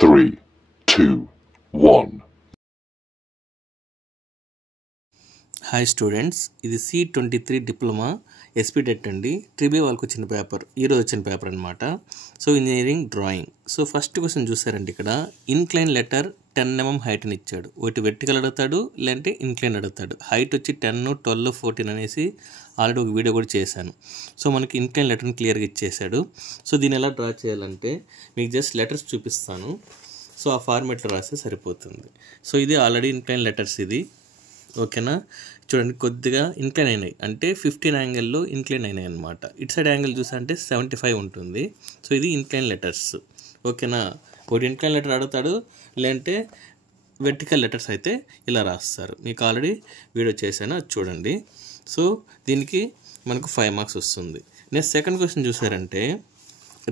3, 2, 1. Hi students, ఇది C23 diploma ఎస్పీటెట్ అండి. ట్రిబీ వాళ్ళకి వచ్చిన పేపర్, ఈరోజు వచ్చిన పేపర్ అనమాట. So engineering drawing. So first question చూసారండి, ఇక్కడ ఇన్క్లైన్ లెటర్ 10 mm హైట్ అని ఇచ్చాడు. ఒకటి వెర్టికల్ అడుగుతాడు, లేదంటే ఇన్క్లైన్ అడుగుతాడు. హైట్ వచ్చి 10, 12, 14 అనేసి ఆల్రెడీ ఒక వీడియో కూడా చేశాను. సో మనకి ఇన్క్లైన్ లెటర్ని క్లియర్గా ఇచ్చేసాడు. సో దీన్ని ఎలా డ్రా చేయాలంటే మీకు జస్ట్ లెటర్స్ చూపిస్తాను. సో ఆ ఫార్మేట్లో రాస్తే సరిపోతుంది. సో ఇది ఆల్రెడీ ఇన్క్లైన్ లెటర్స్ ఇది, ఓకేనా. చూడండి, కొద్దిగా ఇన్క్లైన్ అయినాయి, అంటే 15 యాంగిల్లో ఇన్క్లైన్ అయినాయి అనమాట. ఇటు సైడ్ యాంగిల్ చూసా అంటే 75 ఉంటుంది. సో ఇది ఇన్క్లైన్ లెటర్స్, ఓకేనా. ఒకటి ఇన్క్లైన్ లెటర్ అడుగుతాడు, లేదంటే వెర్టికల్ లెటర్స్ అయితే ఇలా రాస్తారు. మీకు ఆల్రెడీ వీడియో చేశాను, అది చూడండి. సో దీనికి మనకు 5 మార్క్స్ వస్తుంది. నెక్స్ట్ సెకండ్ క్వశ్చన్ చూసారంటే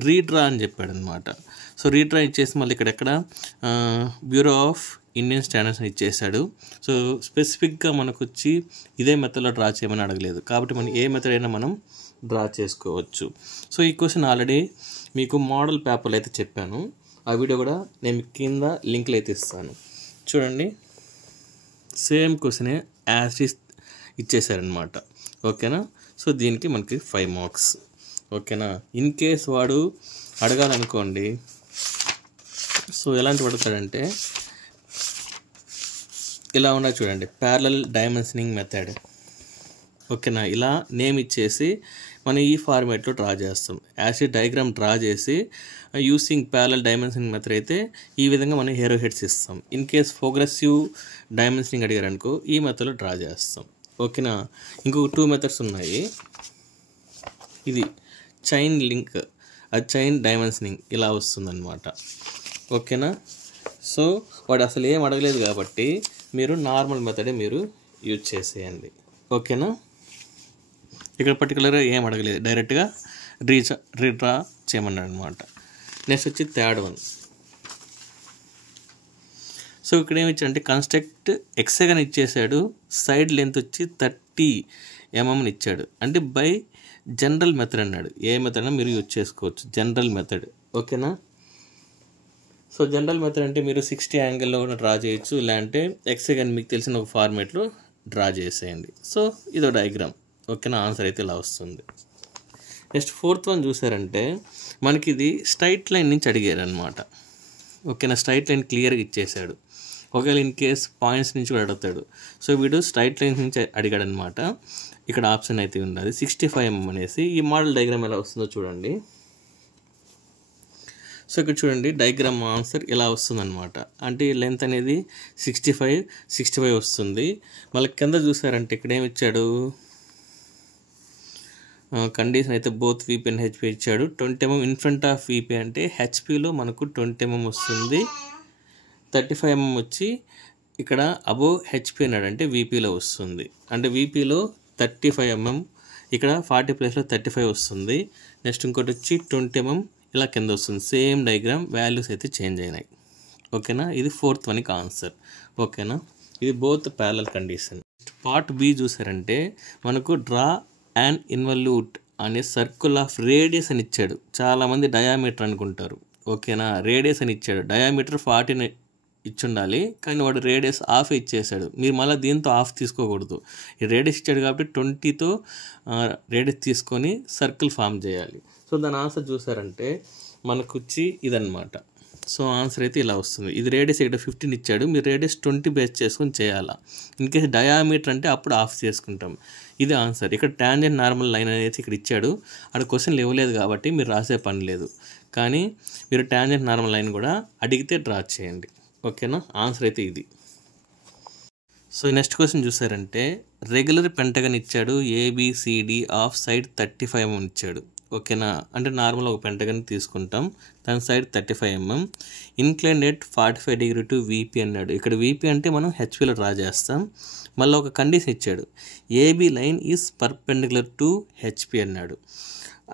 రీడ్రా అని చెప్పాడు అనమాట. సో రీడ్రా ఇచ్చేసి మళ్ళీ ఇక్కడెక్కడ బ్యూరో ఆఫ్ ఇండియన్ స్టాండర్డ్స్ అని ఇచ్చేసాడు. సో స్పెసిఫిక్గా మనకు వచ్చి ఇదే మెథడ్లో డ్రా చేయమని అడగలేదు, కాబట్టి మనం ఏ మెథడ్ అయినా మనం డ్రా చేసుకోవచ్చు. సో ఈ క్వశ్చన్ ఆల్రెడీ మీకు మోడల్ పేపర్లో అయితే చెప్పాను, ఆ వీడియో కూడా నేను కింద లింక్లు అయితే ఇస్తాను, చూడండి. సేమ్ క్వశ్చనే యాజ్ ఇస్ ఇచ్చేసారనమాట, ఓకేనా. సో దీనికి మనకి 5 మార్క్స్, ఓకేనా. ఇన్ కేస్ వాడు అడగాలనుకోండి, సో ఎలాంటి అడుగుతాడంటే ఇలా ఉన్నా చూడండి, ప్యారలల్ డైమెన్షనింగ్ మెథడ్, ఓకేనా. ఇలా నేమ్ ఇచ్చేసి మనం ఈ ఫార్మేట్లో డ్రా చేస్తాం. యాసిడ్ డయాగ్రామ్ డ్రా చేసి యూసింగ్ ప్యారలల్ డైమెన్షనింగ్ మెథడ్ అయితే ఈ విధంగా మనం హీరో హెడ్స్ ఇస్తాం. ఇన్ కేస్ ప్రోగ్రెసివ్ డైమెన్షనింగ్ అడిగారనుకో ఈ మెథడ్లో డ్రా చేస్తాం, ఓకేనా. ఇంకొక 2 మెథడ్స్ ఉన్నాయి. ఇది చైన్ లింక్, అది చైన్ డైమెన్షనింగ్ ఇలా వస్తుందన్నమాట, ఓకేనా. సో వాడు అసలు ఏం అడగలేదు కాబట్టి మీరు నార్మల్ మెథడే మీరు యూజ్ చేసేయండి, ఓకేనా. ఇక్కడ పర్టికులర్గా ఏం అడగలేదు, డైరెక్ట్గా రీడ్రా చేయమన్నాడు అనమాట. నెక్స్ట్ వచ్చి థర్డ్ వన్. సో ఇక్కడ ఏమి ఇచ్చాడంటే కన్స్ట్రక్ట్ ఎక్సెగన్ ఇచ్చేసాడు, సైడ్ లెంత్ వచ్చి 30 mm ఇచ్చాడు. అంటే బై జనరల్ మెథడ్ అన్నాడు. ఏ మెథడ్ అయినా మీరు యూజ్ చేసుకోవచ్చు, జనరల్ మెథడ్, ఓకేనా. సో జనరల్ మెథడ్ అంటే మీరు 60 యాంగిల్లో కూడా డ్రా చేయొచ్చు, లేదంటే ఎక్సెగన్ మీకు తెలిసిన ఒక ఫార్మేట్లో డ్రా చేసేయండి. సో ఇదో డయాగ్రామ్, ఓకేనా. ఆన్సర్ అయితే ఇలా వస్తుంది. నెక్స్ట్ ఫోర్త్ వన్ చూసారంటే మనకి ఇది స్ట్రైట్ లైన్ నుంచి అడిగారు అనమాట, ఓకేనా. స్ట్రైట్ లైన్ క్లియర్గా ఇచ్చేసాడు. ఒకవేళ ఇన్ కేస్ పాయింట్స్ నుంచి కూడా అడుగుతాడు. సో వీడు స్ట్రైట్ లైన్స్ నుంచి అడిగాడు అనమాట. ఇక్కడ ఆప్షన్ అయితే ఉన్నది 65 mm అనేసి. ఈ మోడల్ డయాగ్రామ్ ఎలా వస్తుందో చూడండి. సో ఇక్కడ చూడండి, డయాగ్రామ్ ఆన్సర్ ఇలా వస్తుందన్నమాట. అంటే లెంత్ అనేది 65 వస్తుంది. మళ్ళీ కింద చూసారంటే ఇక్కడ ఏమి ఇచ్చాడు, కండిషన్ అయితే బోత్ వీపీ అండ్ హెచ్పీ ఇచ్చాడు. 20 mm in front of VP అంటే హెచ్పీలో మనకు 20 mm వస్తుంది. 35 mm వచ్చి ఇక్కడ అబోవ్ హెచ్పీ అన్నాడు, అంటే వీపీలో వస్తుంది. అంటే వీపీలో 35 mm, ఇక్కడ 40 ప్లేస్లో 35 వస్తుంది. నెక్స్ట్ ఇంకోటి వచ్చి 20 mm ఇలా కింద వస్తుంది. సేమ్ డయాగ్రామ్, వాల్యూస్ అయితే చేంజ్ అయినాయి, ఓకేనా. ఇది 4th వన్కి ఆన్సర్, ఓకేనా. ఇది both parallel condition. Part B చూసారంటే మనకు డ్రా అండ్ ఇన్వల్యూట్ అనే సర్కిల్ ఆఫ్ రేడియస్ అని ఇచ్చాడు. చాలామంది డయామీటర్ అనుకుంటారు, ఓకేనా. రేడియస్ అని ఇచ్చాడు. డయామీటర్ 40 ఇచ్చుండాలి, కానీ వాడు రేడియస్ హాఫ్ ఇచ్చేసాడు. మీరు మళ్ళీ దీంతో హాఫ్ తీసుకోకూడదు. ఈ రేడియస్ ఇచ్చాడు కాబట్టి 20తో రేడియస్ తీసుకొని సర్కిల్ ఫామ్ చేయాలి. సో దాని ఆన్సర్ చూసారంటే మనకు వచ్చి ఇదన్నమాట. సో ఆన్సర్ అయితే ఇలా వస్తుంది. ఇది రేడియస్ ఇక్కడ 15 ఇచ్చాడు, మీరు రేడియస్ 20 బేస్ చేసుకొని చేయాలా. ఇన్ కేసు డయామీటర్ అంటే అప్పుడు ఆఫ్ చేసుకుంటాం. ఇది ఆన్సర్. ఇక్కడ టాంజెంట్ నార్మల్ లైన్ అనేది ఇక్కడ ఇచ్చాడు. అక్కడ క్వశ్చన్లు ఇవ్వలేదు కాబట్టి మీరు రాసే పని లేదు, కానీ మీరు టాంజెంట్ నార్మల్ లైన్ కూడా అడిగితే డ్రా చేయండి, ఓకేనా. ఆన్సర్ అయితే ఇది. సో నెక్స్ట్ క్వశ్చన్ చూసారంటే రెగ్యులర్ పెంటగన్ ఇచ్చాడు, ఏబిసిడి ఆఫ్ సైడ్ 35 mm ఇచ్చాడు, ఓకేనా. అంటే నార్మల్ ఒక పెంటగన్ తీసుకుంటాం, దాని side 35 mm, incline at 45 degree to VP అన్నాడు. ఇక్కడ వీపీ అంటే మనం హెచ్పీలో డ్రా చేస్తాం. మళ్ళీ ఒక కండిషన్ ఇచ్చాడు, AB line is perpendicular to HP అన్నాడు.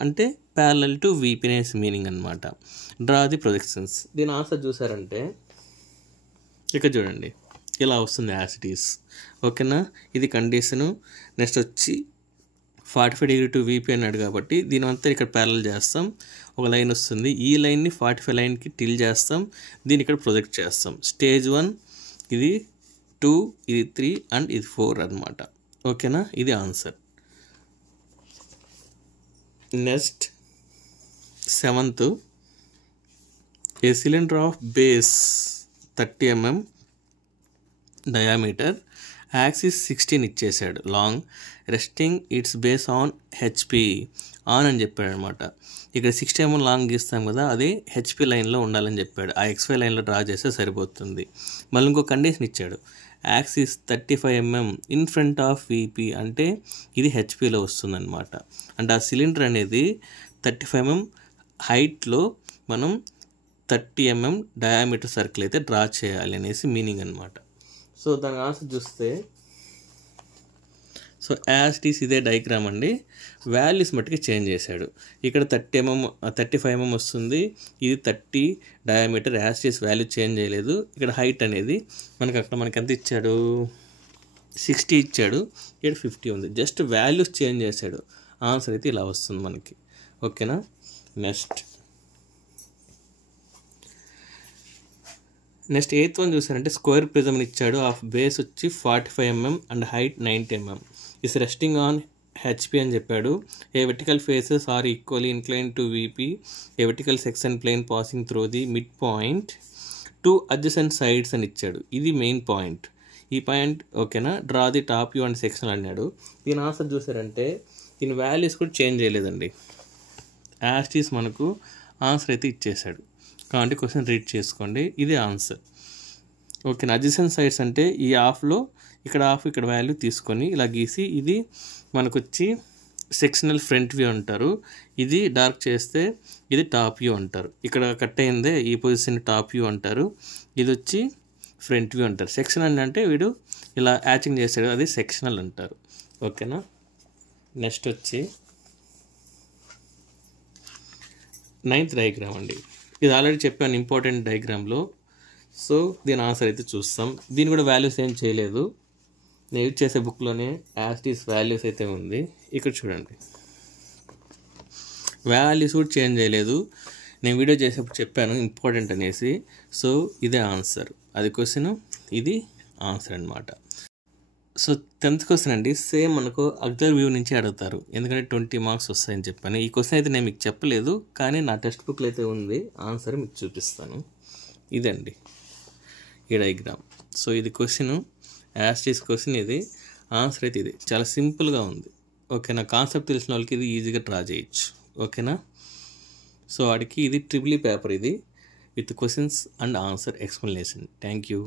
అంటే ప్యారలల్ టు వీపీ అనేసి మీనింగ్ అనమాట. Draw the projections. దీని ఆన్సర్ చూసారంటే ఇక్కడ చూడండి ఇలా వస్తుంది, యాజ్ ఇట్ ఈస్, ఓకేనా. ఇది కండిషను. నెక్స్ట్ వచ్చి 45 డిగ్రీ టు వీపీ అన్నాడు కాబట్టి దీని అంతా ఇక్కడ ప్యారల్ చేస్తాం, ఒక లైన్ వస్తుంది. ఈ లైన్ని 45 లైన్కి టిల్ చేస్తాం, దీన్ని ఇక్కడ ప్రొజెక్ట్ చేస్తాం. స్టేజ్ 1 ఇది 2, ఇది 3 అండ్ ఇది 4 అనమాట. ఓకేనా, ఇది answer. Next 7th, A cylinder of base 30 mm diameter, axis 16 ఇచ్చేసాడు long, resting it's base on HP on అని చెప్పాడు అనమాట. ఇక్కడ 60 mm లాంగ్ గీస్తాం కదా, అది హెచ్పి లైన్లో ఉండాలని చెప్పాడు. ఆ XY లైన్లో డ్రా చేస్తే సరిపోతుంది. మళ్ళీ ఇంకో కండిషన్ ఇచ్చాడు, axis 35 mm in front of VP అంటే ఇది హెచ్పిలో వస్తుందన్నమాట. అంటే ఆ సిలిండర్ అనేది 35 mm హైట్లో మనం 30 mm డయామీటర్ సర్కిల్ అయితే డ్రా చేయాలి అనేసి మీనింగ్ అనమాట. సో దాని ఆన్సర్ చూస్తే, సో యాజ్ ఇట్ ఈస్ ఇదే డయాగ్రామ్ అండి, వాల్యూస్ మట్టుకి చేంజ్ చేశాడు. ఇక్కడ 35 mm వస్తుంది, ఇది 30 diameter, as it is value change చేయలేదు. ఇక్కడ హైట్ అనేది మనకి ఎంత ఇచ్చాడు, 60 ఇచ్చాడు, ఇక్కడ 50 ఉంది. జస్ట్ వాల్యూస్ చేంజ్ చేశాడు, ఆన్సర్ అయితే ఇలా వస్తుంది మనకి. ఓకేనా. నెక్స్ట్ 8th one చూసారంటే స్క్వేర్ ప్రిజమ్ ఇచ్చాడు. ఆఫ్ బేస్ వచ్చి 45 mm and height 90 mm. Is resting on HP అని చెప్పాడు. A vertical faces are equally incline to VP, a vertical section plane passing through the mid point, 2 adjacent sides అని ఇచ్చాడు. ఇది main point, ఈ point. ఓకేనా. Draw the top view and section అన్నాడు. దీని answer చూసారంటే దీని వాల్యూస్ కూడా చేంజ్ చేయలేదండి, యాజ్ ఈస్ మనకు ఆన్సర్ అయితే ఇచ్చేసాడు. కాబట్టి క్వశ్చన్ రీడ్ చేసుకోండి, ఇది ఆన్సర్. ఓకేనా. అడ్జసెంట్ సైడ్స్ అంటే ఈ హాఫ్లో ఇక్కడ హాఫ్ ఇక్కడ వాల్యూ తీసుకొని ఇలా గీసి, ఇది మనకు వచ్చి సెక్షనల్ ఫ్రంట్ వ్యూ అంటారు, ఇది డార్క్ చేస్తే ఇది టాప్ వ్యూ అంటారు. ఇక్కడ కట్ అయిందే ఈ పొజిషన్ టాప్ వ్యూ అంటారు, ఇది వచ్చి ఫ్రంట్ వ్యూ అంటారు. సెక్షనల్ అంటే వీడు ఇలా యాచింగ్ చేస్తాడు, అది సెక్షనల్ అంటారు. ఓకేనా. నెక్స్ట్ వచ్చి 9th డయాగ్రామ్ అండి. ఇది ఆల్రెడీ చెప్పాను ఇంపార్టెంట్ డయాగ్రామ్లో. సో దీని ఆన్సర్ అయితే చూస్తాం. దీని కూడా వాల్యూస్ ఏం చేయలేదు, నేను యూజ్ చేసే బుక్లోనే యాజ్ ఇట్ ఈస్ వాల్యూస్ అయితే ఉంది. ఇక్కడ చూడండి, వాల్యూస్ కూడా చేంజ్ చేయలేదు. నేను వీడియో చేసేప్పుడు చెప్పాను ఇంపార్టెంట్ అనేసి. సో ఇదే ఆన్సర్, అది క్వశ్చన్, ఇది ఆన్సర్ అనమాట. సో 10th క్వశ్చన్ అండి, సేమ్ మనకు అబ్జర్వ్ వ్యూ నుంచి అడుగుతారు, ఎందుకంటే 20 మార్క్స్ వస్తాయని చెప్పాను. ఈ క్వశ్చన్ అయితే నేను మీకు చెప్పలేదు, కానీ నా టెక్స్ట్ బుక్లో అయితే ఉంది, ఆన్సర్ మీకు చూపిస్తాను. ఇదండి ఈ డయాగ్రామ్. సో ఇది question, as it is question, ఇది ఆన్సర్ అయితే ఇది చాలా సింపుల్గా ఉంది. ఓకేనా. కాన్సెప్ట్ తెలిసిన వాళ్ళకి ఇది ఈజీగా డ్రా చేయొచ్చు. ఓకేనా. సో వాడికి ఇది ట్రిపుల్ ఈ పేపర్, ఇది with questions and answer explanation. Thank you.